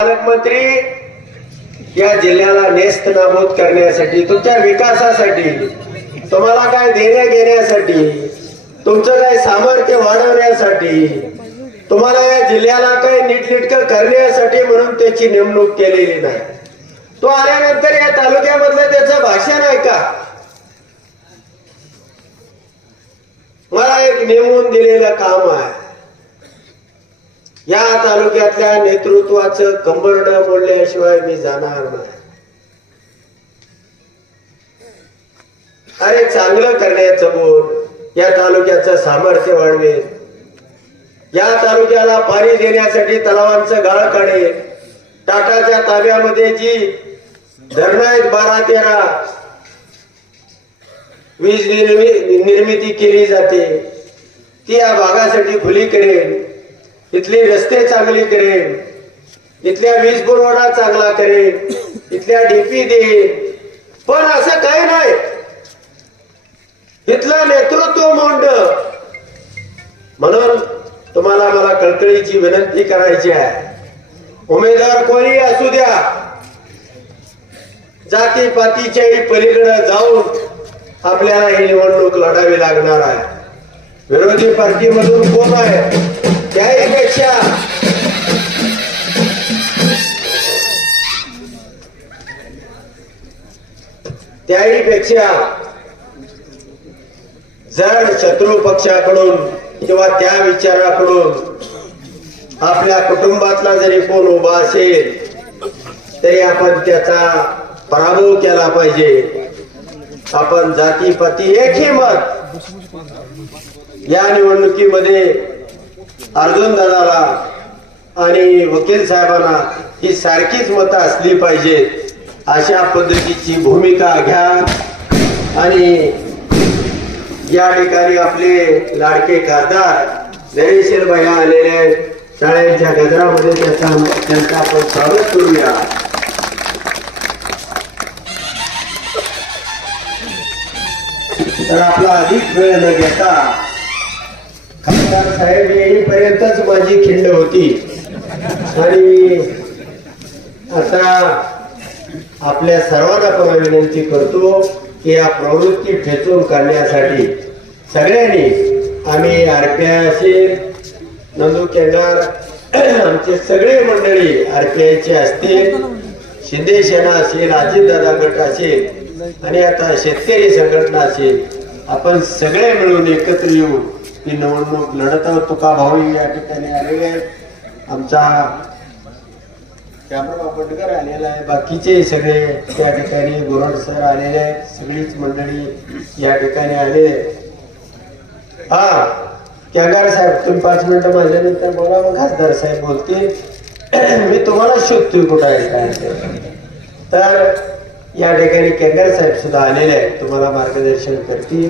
पालकमंत्री या जिल्ह्याला नेस्त नाबूद करण्यासाठी, तुमच्या विकासासाठी, तुम्हाला काय देण्या घेण्यासाठी, तुमचं काय सामर्थ्य वाढवण्यासाठी, तुम्हाला या जिल्ह्याला काय नीटनेटकं करण्यासाठी म्हणून त्याची नेमणूक केलेली नाही. तो आल्यानंतर या तालुक्यामधलं त्याचं भाषण ऐका. मला एक नेमून दिलेलं काम आहे. या तालुक्यातल्या नेतृत्वाचं कंबरड बोलल्याशिवाय मी जाणार नाही. अरे चांगलं करण्याचं बोल, या तालुक्याचं सामर्थ्य वाढवेल, या तालुक्याला पाणी देण्यासाठी तलावांचं गाळ काढेल, टाटाच्या ताब्यामध्ये जी धरणं आहेत 12-13 वीज निर्मिती केली जाते ती या भागासाठी खुली करेल, इथले रस्ते चांगली करेल, इथल्या वीज पुरवठा चांगला करेल, इथल्या डीपी देईल. पण असं काही नाही. इथलं नेतृत्व मोंड. म्हणून तुम्हाला मला कळकळीची विनंती करायची आहे, उमेदवार कोणी असू द्या, जातीपातीच्याही पलीकडे जाऊन आपल्याला ही निवडणूक लढावी लागणार आहे. विरोधी पार्टीमधून कोण आहे त्याहीपेक्षा जर शत्रू पक्षाकडून किंवा त्या विचाराकडून आपल्या कुटुंबातला जरी कोण उभा असेल तरी आपण त्याचा पराभव केला पाहिजे. आपण जातीपाती एकही मत या निवडणुकीमध्ये अर्जुन दादाला आणि वकील साहेबांना ही सारखीच मतं असली पाहिजेत. अशा पद्धतीची भूमिका घ्या. आणि या ठिकाणी आपले लाडके खासदार नरेशीर भैया आलेले आहेत. शाळेच्या गजरामध्ये त्यांचं आपण स्वागत करूया. तर आपला अधिक वेळ न घेता खासदार साहेब येईपर्यंतच माझी खिंड होती आणि आता आपल्या सर्वांना पण विनंती करतो की या प्रवृत्ती ठेचून काढण्यासाठी सगळ्यांनी आम्ही आरपीआय असेल, नंदू केंद्र, आमचे सगळे मंडळी आरपीआयचे असतील, शिंदे सेना असेल, अजितदादा गट असेल आणि आता शेतकरी संघटना असेल, आपण सगळे मिळून एकत्र येऊ ही निवडणूक लढत आहोत. तुका भाऊ या ठिकाणी आलेले आहेत, आमचा कॅमेरा पटकर आलेला आहे, बाकीचे सगळे त्या ठिकाणी गोरड सर आलेले आहेत, सगळीच मंडळी या ठिकाणी आलेले आहेत. हा कॅगार साहेब तुम्ही 5 मिनिटं माझ्यानंतर बोला, मग खासदार साहेब बोलतील. मी तुम्हाला शोधतोय कुठं आहे काय. तर या ठिकाणी कॅगार साहेब सुद्धा आलेले आहेत, तुम्हाला मार्गदर्शन करतील.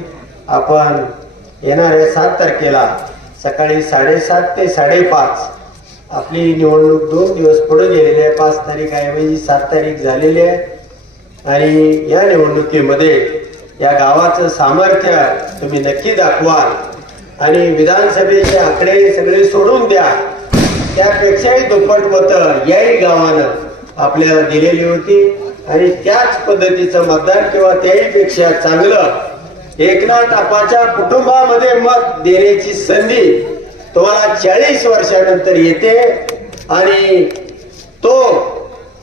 आपण येणाऱ्या 7 तारखेला सकाळी 7:30 ते 5:30 आपली निवडणूक 2 दिवस पुढे गेलेली आहे. 5 तारीख ऐवजी 7 तारीख झालेली आहे. आणि या निवडणुकीमध्ये या गावाचं सामर्थ्य तुम्ही नक्की दाखवाल. आणि विधानसभेचे आकडे सगळे सोडून द्या, त्यापेक्षाही दुप्पट मतं याही गावानं आपल्याला दिलेली होती. आणि त्याच पद्धतीचं मतदान किंवा त्याहीपेक्षा चांगलं एकनाथ आप्पाच्या कुटुंबामध्ये मत देण्याची संधी तुम्हाला 40 वर्षानंतर येते. आणि तो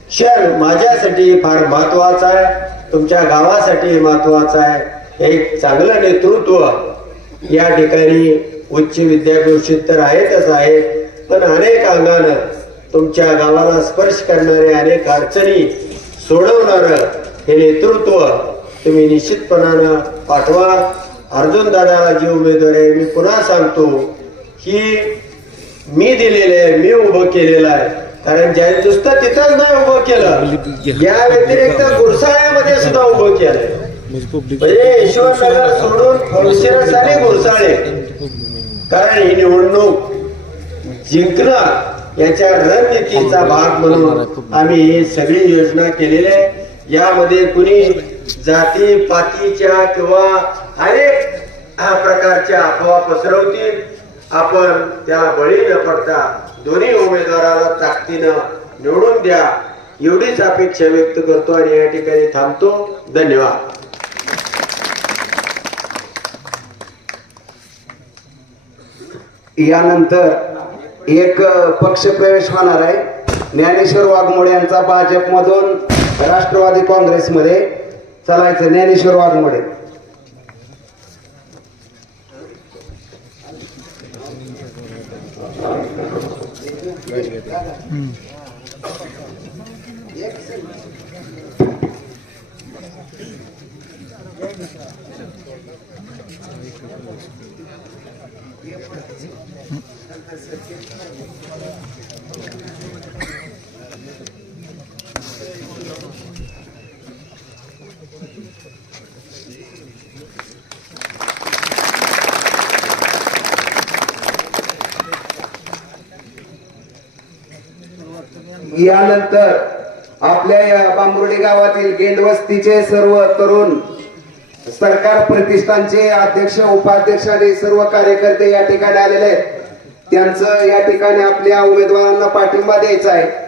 क्षण माझ्यासाठी फार महत्वाचा आहे, तुमच्या गावासाठी महत्वाचा आहे. एक चांगलं नेतृत्व या ठिकाणी उच्च विद्यापीठ तर आहेतच आहे, पण अनेक अंगानं तुमच्या गावाला स्पर्श करणारे, अनेक अडचणी सोडवणारं हे नेतृत्व तुम्ही निश्चितपणानं पाठवा. अर्जुन दादाला जी उमेदवारी आहे, मी पुन्हा सांगतो की मी दिलेले आहे, मी उभं केलेलं आहे. कारण ज्या नुसतं तिथंच नाही उभं केलं, या व्यतिरिक्त गुरसाळ्यामध्ये सुद्धा उभं केलंय. म्हणजे ईश्वरनगर सोडून फळशिरस आणि गुरसाळे. कारण ही निवडणूक जिंकणं याच्या रणनीतीचा भाग म्हणून आम्ही सगळी योजना केलेली आहे. यामध्ये कुणी जाती पातीच्या किंवा अनेक प्रकारच्या अफवा पसरवतील, आपण त्याला बळी न पडता दोन्ही उमेदवाराला ताकदीनं निवडून द्या एवढीच अपेक्षा व्यक्त करतो आणि या ठिकाणी थांबतो. धन्यवाद. यानंतर एक पक्ष प्रवेश होणार आहे. ज्ञानेश्वर वाघमोडे यांचा भाजपमधून राष्ट्रवादी काँग्रेसमध्ये चालायचं. ज्ञानेश्वर वाघमोडे. यानंतर आपल्या या बांबुर्डी गावातील गेंडवस्तीचे सर्व तरुण सरकार प्रतिष्ठानचे अध्यक्ष उपाध्यक्ष आणि सर्व कार्यकर्ते या ठिकाणी आलेले आहेत. त्यांचं या ठिकाणी आपल्या उमेदवारांना पाठिंबा द्यायचा आहे.